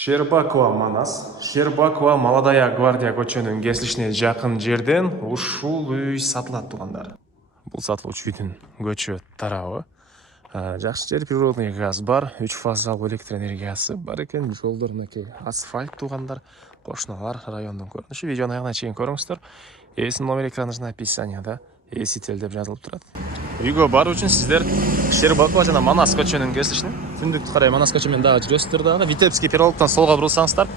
Щербакова Манас, Щербакова Молодая гвардия көчөнүн кесилишине жакын жерден ушул үй сатылат туугандар. Бул сатылуучу үйдүн көчө тарабы. Жакшы жер, природный газ бар, 3 фазалуу электр энергиясы бар экен, жолдор мынакей асфальт туугандар, кошуналар, райондун көрүнүшү. Видеонун аягына чейин көрүңүздөр. Эсин номер экранында описанияда Эсител деп жазылып турат. Үйгө баруу үчүн сиздер Щербакова жана Манас көчөнүн кесилишине түндүктү карай Манас көчө менен дагы жүрөсүздөр дагы. Витебский переулоктон солго бурулсаңыздар,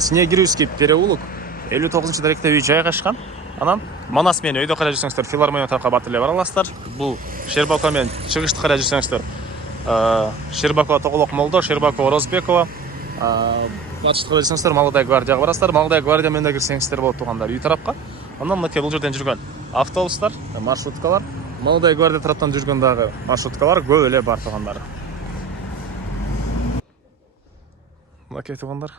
Снегиревский переулок 59-даректе үй жайгашкан. Анан Манас менен өйдө карай жүрсөңүздөр, филармония тарапка бат эле бара аласыздар. Бул Щербакова менен чыгышты карай жүрсөңүздөр, Щербакова Тоголок Молдо, Щербакова Розбекова. Батышты карай жүрсөңүздөр, Молодая гвардияга барасыздар. Молодая гвардия менен да кирсеңиздер болот туугандар үй тарапка. Андан мынакей бул жерден жүргөн автобустар, маршруткалар, Молодая гвардия тараптан жүргөн дагы маршруткалар көп эле бар туугандар. Мынакей туугандар,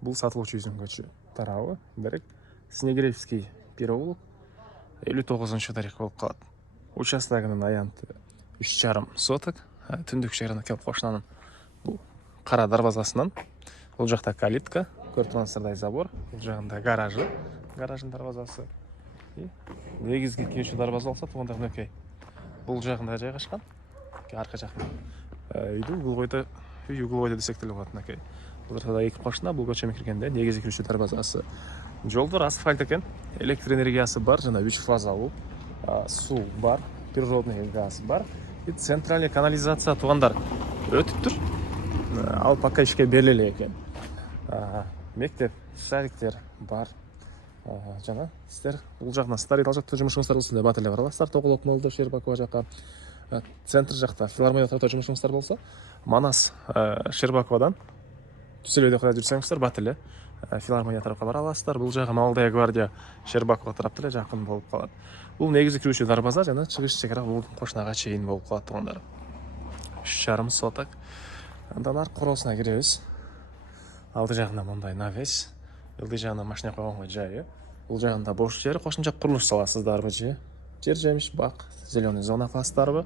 бул сатылуучу үйдүн көчө тарабы, дарек Снегиревский переулок 59-дарек болуп калат. Участогунун аянты 3,5 соток. Түндүк шаарына келип кошунанын бул кара дарбазасынан. Бул жакта калитка, көрүп тургансыздардай забор, бул жагында гаражы, гараждын дарбазасы. Негизги кирүүчү дарбаза болсо туугандар мынакей бул жагында жайгашкан. Арка жактан үйдүн бул бойдо, үй угул бойдо десек деле болот мынакей. Бул жерде эки кошуна, бул көчөгө киргенде негизги кирүүчү дарбазасы. Жолдор асфальт экен, электр энергиясы бар жана 3 фазалуу суу бар, природный газ бар. И центральный канализация туугандар өтүптүр. Ал пока ишке бериле эле экен. Мектеп, шариктер бар. Жана сиздер бул жагынан старый талжакта жумушуңуздар болсо эле бат эле бара аласыздар. Тоголок Молдо, Щербакова жака, центр жакта филармония тарапта жумушуңуздар болсо, Манас Щербаковадан түз эле өйдө карай жүрсөңүздөр бат эле филармония тарапка бара аласыздар. Бул жагы Молодая гвардия Щербакова тарапта эле жакын болуп калат. Бул негизги кирүүчү дарбаза жана чыгыш чегара бул кошунага чейин болуп калат туугандар. 3,5 соток. Андан аркы короосуна киребиз. Алды жагында мындай навес, ылдый жагында машина койгонго жайы. Бул жагында бош жер, кошумча курулуш саласыздарбы же? Жер жемиш бак, зеленый зона кыласыздарбы?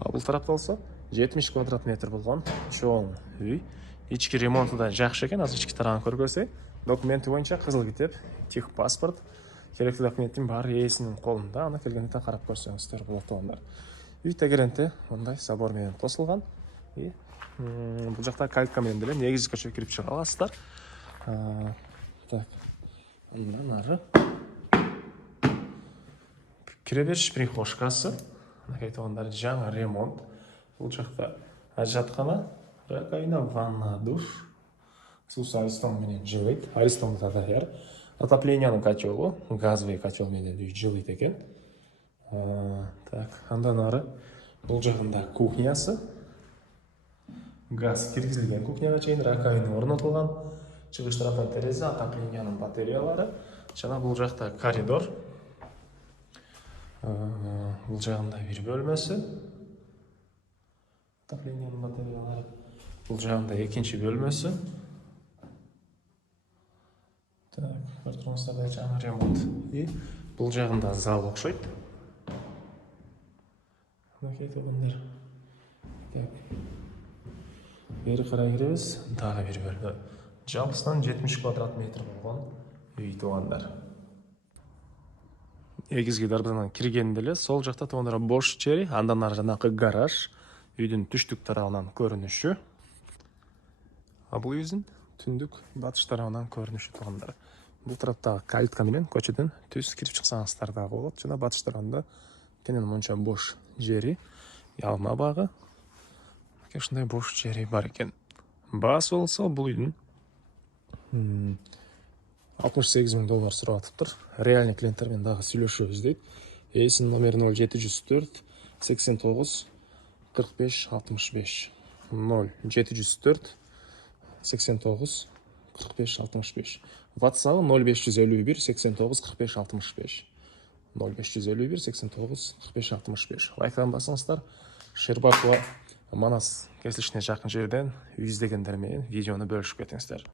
Бул тарапта болсо 70 квадрат метр болгон чоң үй. Ички ремонту да жакшы экен, азыр ички тарабын көргөзөй. Документи боюнча кызыл китеп, техпаспорт, керектүү документтин баары ээсинин колунда. Аны келгенде карап көрсөңүздөр болот туугандар. Үй тегеренте мындай забор менен тосулган. Бул жакта калитка менен деле негизги көчөгө кирип чыга аласыздар. Так. Андан ары кире бериш прихожкасы. Мынакей туугандар жаңы ремонт. Бул жакта ажаткана, раковина, ванна, душ. Суусу Аристон менен жылыйт. Аристон да даяр. Отоплениянын котелу, газовый котел менен үй жылыйт экен. Так, андан ары бул жагында кухнясы. Газ киргизилген кухняга чейин, раковина орнотулган. Чыгыш тараптан терезе, отоплениянын батареялары. Жана бул жакта коридор. Бул жагында бир бөлмөсү. Отоплениянын батареялары. Бул жагында экинчи бөлмөсү. Так, көрүп тургансыздардай жаңы ремонт. И бул жагында зал окшойт. Мынакей туугандар. Так. Бери карай киребиз, дагы бир бөлмө. Жалпысынан 70 квадрат метр болгон үй туугандар. Негизги дарбазадан киргенде эле сол жакта туугандар бош жери, андан ары жанакы гараж, үйдүн түштүк тарабынан көрүнүшү. Бул үйдүн түндүк батыш тарабынан көрүнүшү туугандар. Бул тараптагы калитка менен көчөдөн түз кирип чыксаңыздар дагы болот. Жана батыш тарабында кенен монча бош жери, алма багы. Ушундай бош жери бар экен. Баасы болсо бул үйдүн $68,000 сурап атыптыр. Реальный клиенттер менен дагы сүйлөшөбүз дейт. Эсин номери 0704 89 45 65. 0704 89 45 65. WhatsApp 0551 89 45 65. 0551 89 45 65. Лайктан басыңыздар. Щербакова Манас кесилишине жакын жерден үй издегендер менен видеону бөлүшүп кетиңиздер.